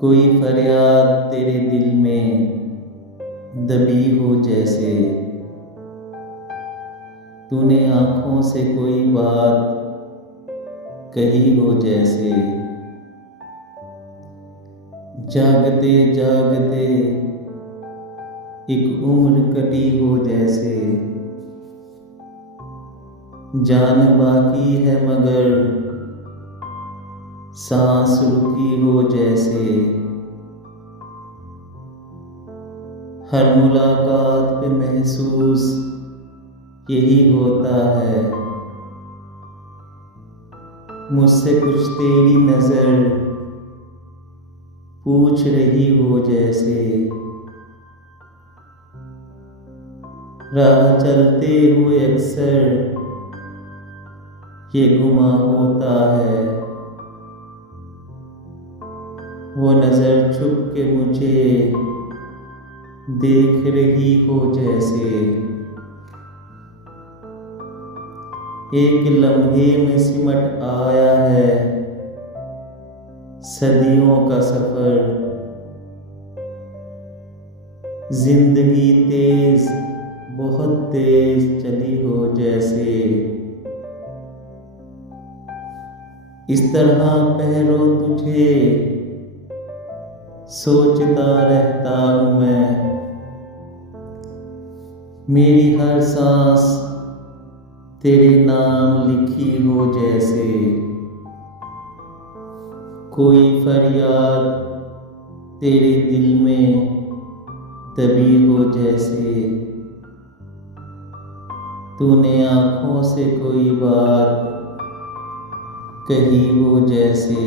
कोई फरियाद तेरे दिल में दबी हो जैसे। तूने आँखों से कोई बात कही हो जैसे। जागते जागते एक उम्र कटी हो जैसे। जान बाकी है मगर सांस रुकी हो जैसे। हर मुलाकात पे महसूस यही होता है, मुझसे कुछ तेरी नजर पूछ रही हो जैसे। राह चलते हुए अक्सर ये गुमा होता है, वो नजर छुप के मुझे देख रही हो जैसे। एक लम्हे में सिमट आया है सदियों का सफर। जिंदगी तेज बहुत तेज चली हो जैसे। इस तरह पहरो तुझे सोचता रहता हूँ मैं। मेरी हर सांस तेरे नाम लिखी हो जैसे। कोई फरियाद तेरे दिल में दबी हो जैसे। तूने आँखों से कोई बात कही हो जैसे।